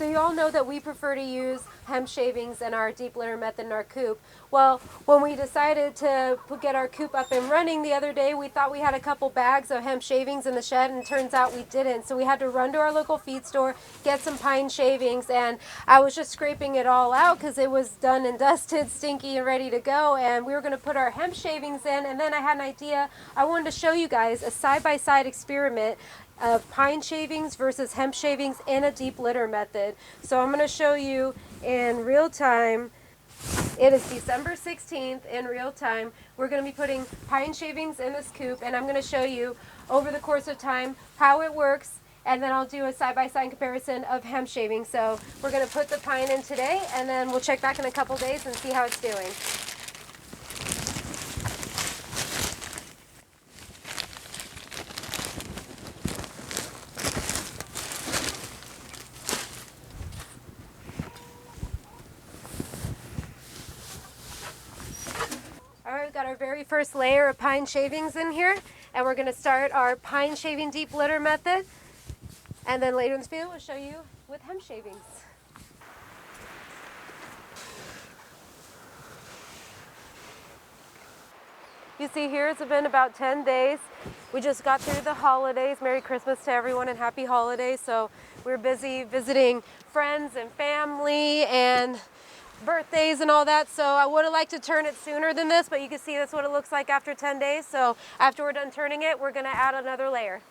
So you all know that we prefer to use hemp shavings in our deep litter method in our coop. Well, when we decided to get our coop up and running the other day, we thought we had a couple bags of hemp shavings in the shed, and it turns out we didn't. So we had to run to our local feed store, get some pine shavings, and I was just scraping it all out because it was done and dusted, stinky and ready to go, and we were going to put our hemp shavings in, and then I had an idea. I wanted to show you guys a side-by-side experiment of pine shavings versus hemp shavings in a deep litter method. So I'm going to show you in real time. It is December 16th in real time. We're going to be putting pine shavings in this coop, and I'm going to show you over the course of time how it works, and then I'll do a side-by-side comparison of hemp shavings. So we're going to put the pine in today, and then we'll check back in a couple days and see how it's doing. Alright, we've got our very first layer of pine shavings in here, and we're going to start our pine shaving deep litter method, and then later in this video we'll show you with hemp shavings. You see here it's been about 10 days. We just got through the holidays. Merry Christmas to everyone and happy holidays. So we're busy visiting friends and family and birthdays and all that. So I would have liked to turn it sooner than this, but you can see that's what it looks like after 10 days. So after we're done turning it, we're going to add another layer.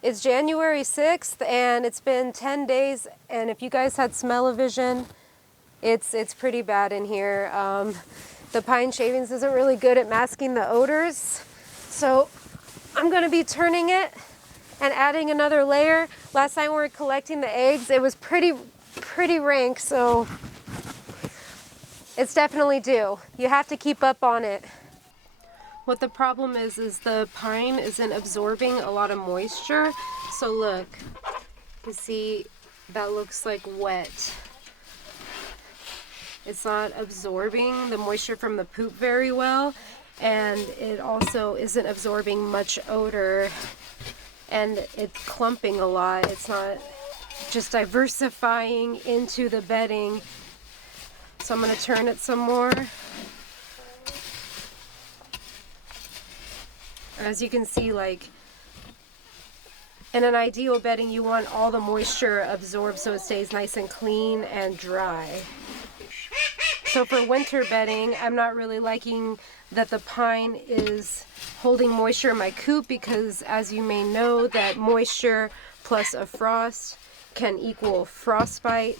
It's January 6th and it's been 10 days, and if you guys had smell-o-vision, it's pretty bad in here. The pine shavings isn't really good at masking the odors, so I'm going to be turning it and adding another layer. Last time we were collecting the eggs, it was pretty rank, so it's definitely due. You have to keep up on it. What the problem is the pine isn't absorbing a lot of moisture. So look, you see that looks like wet. It's not absorbing the moisture from the poop very well, and it also isn't absorbing much odor, and it's clumping a lot. It's not just diversifying into the bedding. So I'm going to turn it some more. As you can see, like in an ideal bedding, you want all the moisture absorbed so it stays nice and clean and dry. So for winter bedding, I'm not really liking that the pine is holding moisture in my coop, because as you may know, that moisture plus a frost can equal frostbite.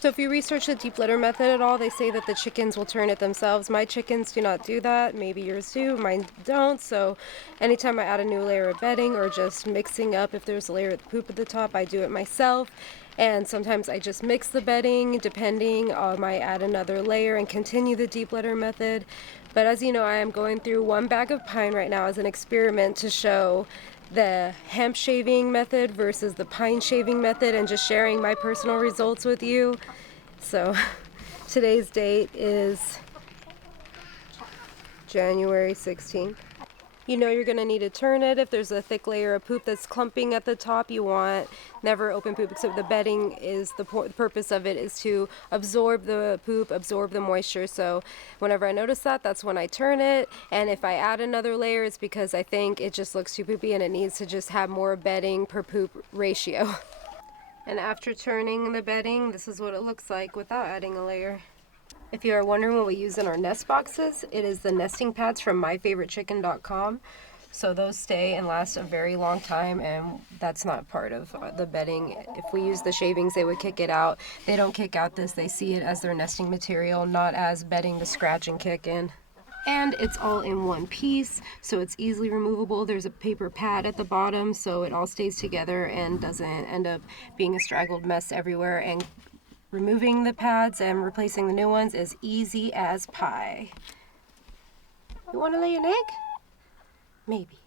So if you research the deep litter method at all, they say that the chickens will turn it themselves. My chickens do not do that. Maybe yours do, mine don't. So anytime I add a new layer of bedding or just mixing up, if there's a layer of poop at the top, I do it myself. And sometimes I just mix the bedding, depending. I might add another layer and continue the deep litter method. But as you know, I am going through one bag of pine right now as an experiment to show the hemp shaving method versus the pine shaving method, and just sharing my personal results with you. So today's date is January 16th. You know you're going to need to turn it if there's a thick layer of poop that's clumping at the top. You want never open poop, except the bedding is the purpose of it is to absorb the poop, absorb the moisture. So whenever I notice that, that's when I turn it. And if I add another layer, it's because I think it just looks too poopy and it needs to just have more bedding per poop ratio. And after turning the bedding, this is what it looks like without adding a layer. If you are wondering what we use in our nest boxes, it is the nesting pads from myfavoritechicken.com. So those stay and last a very long time, and that's not part of the bedding. If we use the shavings, they would kick it out. They don't kick out this. They see it as their nesting material, not as bedding to scratch and kick in. And it's all in one piece, so it's easily removable. There's a paper pad at the bottom, so it all stays together and doesn't end up being a straggled mess everywhere. And removing the pads and replacing the new ones is easy as pie. You want to lay an egg? Maybe.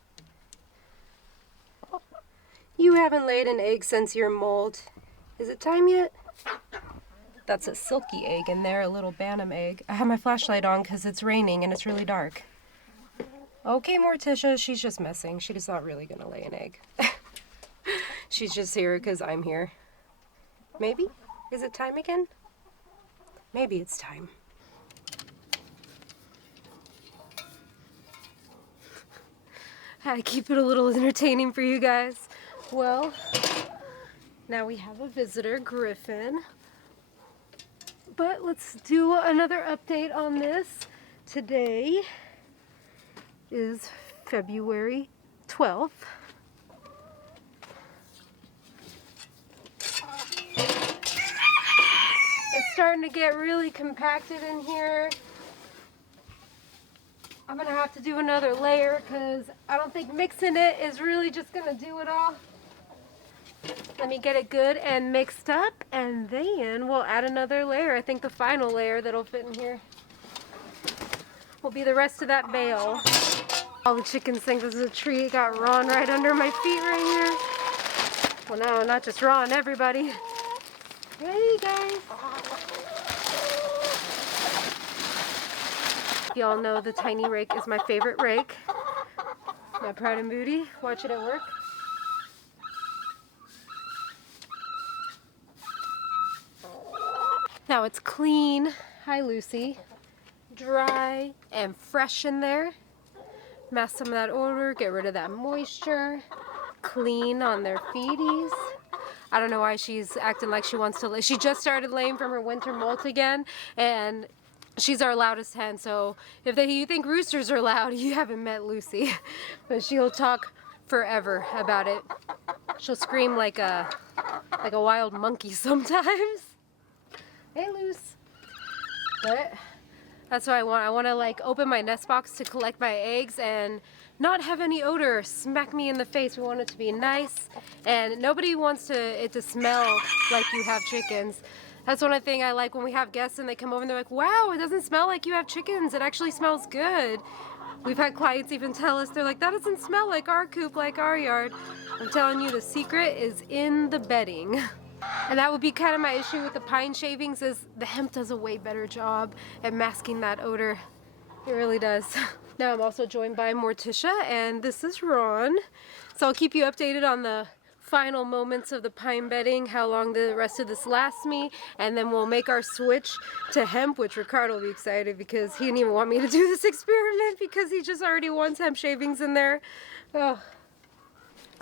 You haven't laid an egg since your molt. Is it time yet? That's a silky egg in there, a little bantam egg. I have my flashlight on because it's raining and it's really dark. Okay, Morticia, she's just messing. She's not really gonna lay an egg. She's just here because I'm here. Maybe? Is it time again? Maybe it's time. I keep it a little entertaining for you guys. Well, now we have a visitor, Griffin. But let's do another update on this. Today is February 12th. It's starting to get really compacted in here. I'm gonna have to do another layer because I don't think mixing it is really just gonna do it all. Let me get it good and mixed up, and then we'll add another layer. I think the final layer that'll fit in here will be the rest of that bale. All the chickens think this is a tree. It got Ron right under my feet right here. Well, no, not just Ron, everybody. Hey, guys. Y'all know the tiny rake is my favorite rake. My pride and booty. Watch it at work. Now it's clean. Hi, Lucy. Dry and fresh in there. Mask some of that odor, get rid of that moisture. Clean on their feeties. I don't know why she's acting like she wants to lay. She just started laying from her winter molt again, and she's our loudest hen, so if you think roosters are loud, you haven't met Lucy. But she'll talk forever about it. She'll scream like a wild monkey sometimes. Hey, Luce. But that's what I want. I want to like open my nest box to collect my eggs and not have any odor smack me in the face. We want it to be nice, and nobody wants it to smell like you have chickens. That's one thing I like when we have guests and they come over and they're like, wow, it doesn't smell like you have chickens. It actually smells good. We've had clients even tell us, they're like, that doesn't smell like our coop, like our yard. I'm telling you, the secret is in the bedding. And that would be kind of my issue with the pine shavings, is the hemp does a way better job at masking that odor. It really does. Now I'm also joined by Morticia, and this is Ron. So I'll keep you updated on the final moments of the pine bedding, how long the rest of this lasts me, and then we'll make our switch to hemp, which Ricardo will be excited because he didn't even want me to do this experiment because he just already wants hemp shavings in there. Oh.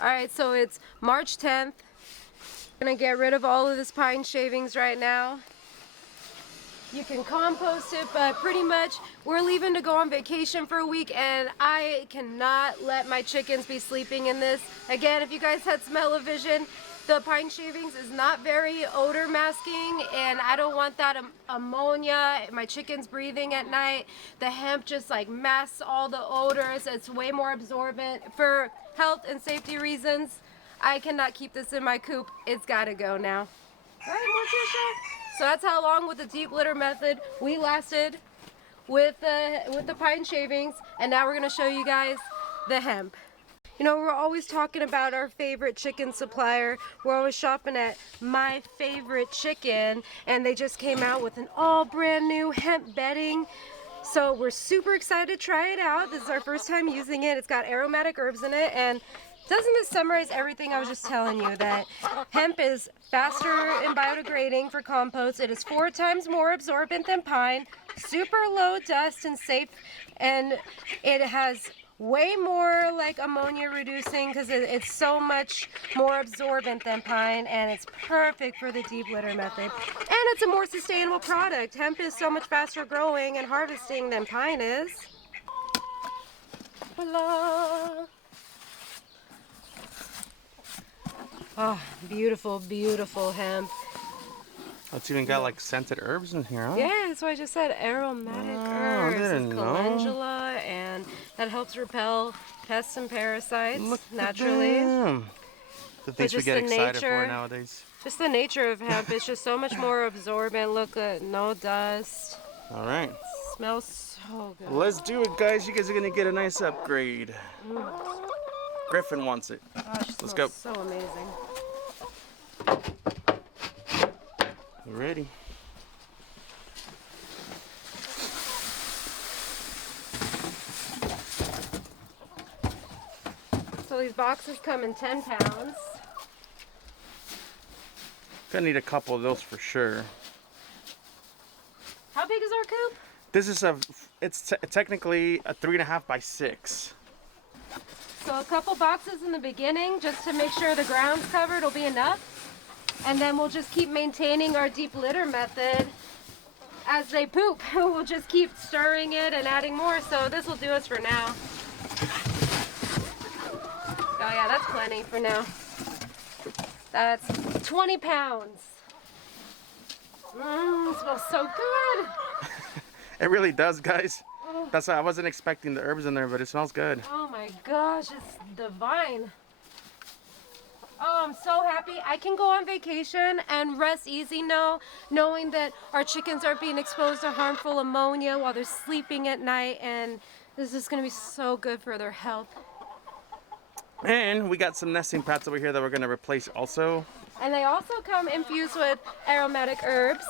Alright, so it's March 10th. I'm gonna get rid of all of this pine shavings right now. You can compost it, but pretty much we're leaving to go on vacation for a week, and I cannot let my chickens be sleeping in this. Again, if you guys had smell-o-vision, the pine shavings is not very odor masking, and I don't want that ammonia, my chickens breathing at night. The hemp just like masks all the odors. It's way more absorbent. For health and safety reasons, I cannot keep this in my coop. It's gotta go now. Right, Morticia? So that's how long with the deep litter method we lasted with the pine shavings, and now we're gonna show you guys the hemp. You know, we're always talking about our favorite chicken supplier. We're always shopping at My Favorite Chicken, and they just came out with an all brand new hemp bedding. So we're super excited to try it out. This is our first time using it. It's got aromatic herbs in it, and doesn't this summarize everything I was just telling you? That hemp is faster in biodegrading for compost. It is 4 times more absorbent than pine, super low dust and safe, and it has way more like ammonia reducing because it's so much more absorbent than pine, and it's perfect for the deep litter method. And it's a more sustainable product. Hemp is so much faster growing and harvesting than pine is. Voila! Oh, beautiful, beautiful hemp. It's even got like scented herbs in here, huh? Yeah, that's what I just said. Aromatic herbs. I didn't know. Calendula, and that helps repel pests and parasites naturally. The things we get excited for nowadays. Just the nature of hemp. It's just so much more absorbent. Look at no dust. All right. Smells so good. Let's do it, guys. You guys are gonna get a nice upgrade. Griffin wants it. Gosh, let's go. So amazing. We're ready. So these boxes come in 10 pounds. Gonna need a couple of those for sure. How big is our coop? This is it's technically a 3.5 by 6. So a couple boxes in the beginning just to make sure the ground's covered will be enough. And then we'll just keep maintaining our deep litter method as they poop. We'll just keep stirring it and adding more. So this will do us for now. Oh yeah, that's plenty for now. That's 20 pounds. Smells so good. It really does, guys. That's why I wasn't expecting the herbs in there, but it smells good. Oh my gosh, it's divine. Oh, I'm so happy. I can go on vacation and rest easy now, knowing that our chickens aren't being exposed to harmful ammonia while they're sleeping at night, and this is going to be so good for their health. And we got some nesting pads over here that we're going to replace also. And they also come infused with aromatic herbs.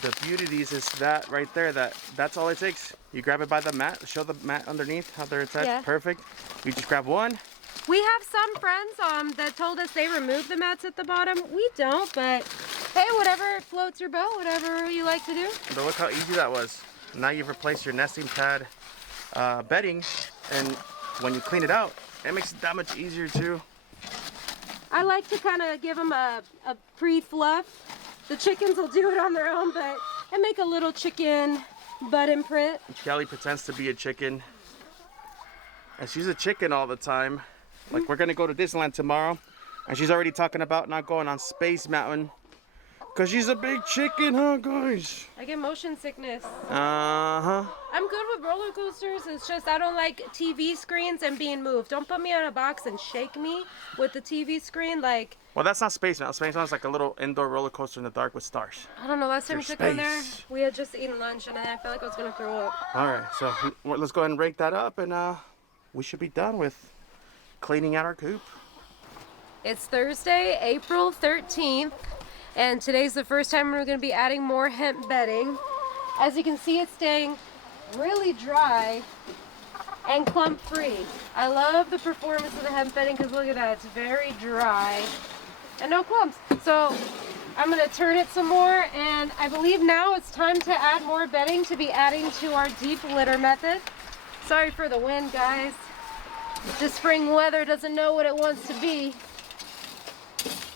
The beauty of these is that right there, that's all it takes. You grab it by the mat, show the mat underneath how they're attached. Yeah. Perfect. You just grab one. We have some friends that told us they remove the mats at the bottom. We don't, but hey, whatever floats your boat, whatever you like to do. But look how easy that was. Now you've replaced your nesting pad bedding, and when you clean it out, it makes it that much easier too. I like to kind of give them a pre-fluff. The chickens will do it on their own, but I make a little chicken butt imprint. Kelly pretends to be a chicken, and she's a chicken all the time. Like, we're gonna go to Disneyland tomorrow, and she's already talking about not going on Space Mountain because she's a big chicken, huh, guys? I get motion sickness. Uh-huh. I'm good with roller coasters. It's just I don't like TV screens and being moved. Don't put me on a box and shake me with the TV screen. Like, Well, that's not Space Mountain. Space Mountain's like a little indoor roller coaster in the dark with stars. I don't know. Last time we Your took on there, space. we had just eaten lunch, and I felt like I was gonna throw up. All right, so let's go ahead and rake that up, and we should be done with cleaning out our coop. It's Thursday, April 13th, and today's the first time we're going to be adding more hemp bedding. As you can see, it's staying really dry and clump free. I love the performance of the hemp bedding because look at that, it's very dry and no clumps. So I'm going to turn it some more, and I believe now it's time to add more bedding to be adding to our deep litter method. Sorry for the wind, guys. The spring weather doesn't know what it wants to be.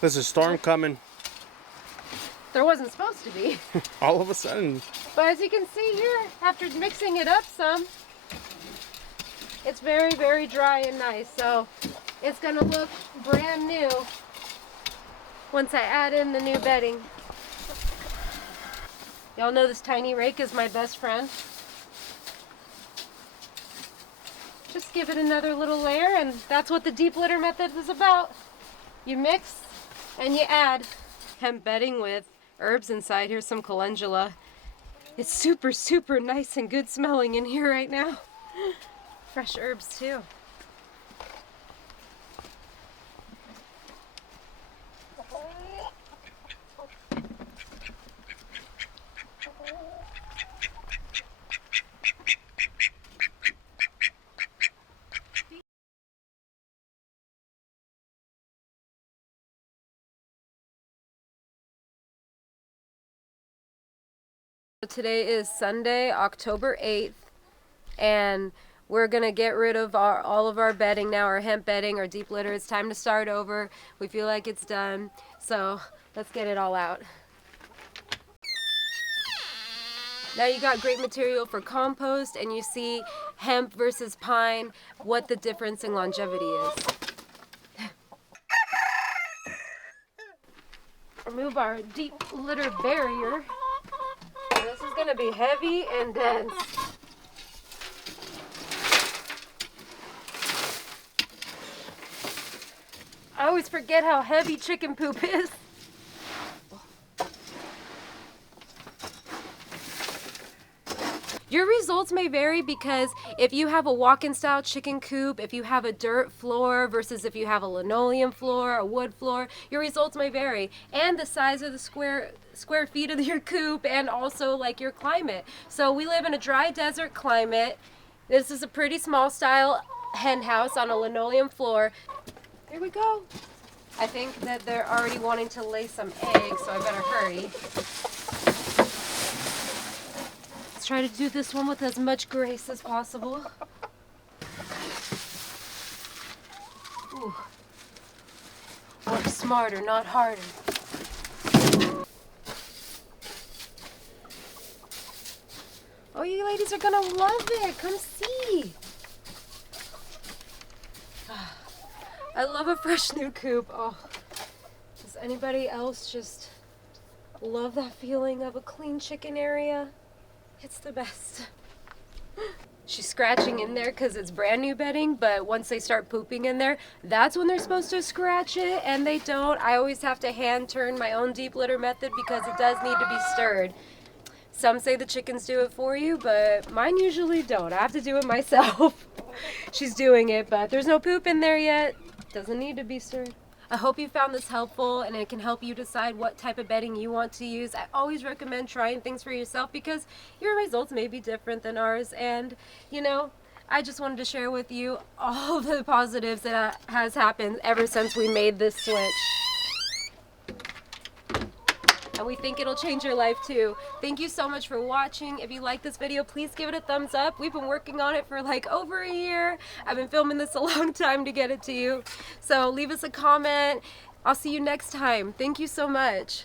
There's a storm coming. There wasn't supposed to be. All of a sudden. But as you can see here, after mixing it up some, it's very, very dry and nice. So it's gonna look brand new once I add in the new bedding. Y'all know this tiny rake is my best friend. Just give it another little layer, and that's what the deep litter method is about. You mix and you add hemp bedding with herbs inside. Here's some calendula. It's super, super nice and good smelling in here right now. Fresh herbs too. Today is Sunday, October 8th, and we're gonna get rid of all of our bedding now, our hemp bedding, our deep litter. It's time to start over. We feel like it's done, so let's get it all out. Now you got great material for compost, and you see hemp versus pine, what the difference in longevity is. Remove our deep litter barrier. This is going to be heavy and dense. I always forget how heavy chicken poop is. Your results may vary because if you have a walk-in style chicken coop, if you have a dirt floor versus if you have a linoleum floor, a wood floor, your results may vary. And the size of the square feet of your coop, and also like your climate. So we live in a dry desert climate. This is a pretty small style hen house on a linoleum floor. There we go. I think that they're already wanting to lay some eggs, so I better hurry. Let's try to do this one with as much grace as possible. Ooh. Work smarter, not harder. Oh, you ladies are gonna love it. Come see. I love a fresh new coop. Oh, does anybody else just love that feeling of a clean chicken area? It's the best. She's scratching in there because it's brand new bedding, but once they start pooping in there, that's when they're supposed to scratch it, and they don't. I always have to hand turn my own deep litter method because it does need to be stirred. Some say the chickens do it for you, but mine usually don't. I have to do it myself. She's doing it, but there's no poop in there yet. Doesn't need to be stirred. I hope you found this helpful and it can help you decide what type of bedding you want to use. I always recommend trying things for yourself because your results may be different than ours, and you know, I just wanted to share with you all the positives that has happened ever since we made this switch. And we think it'll change your life too. Thank you so much for watching. If you like this video, please give it a thumbs up. We've been working on it for like over a year. I've been filming this a long time to get it to you. So leave us a comment. I'll see you next time. Thank you so much.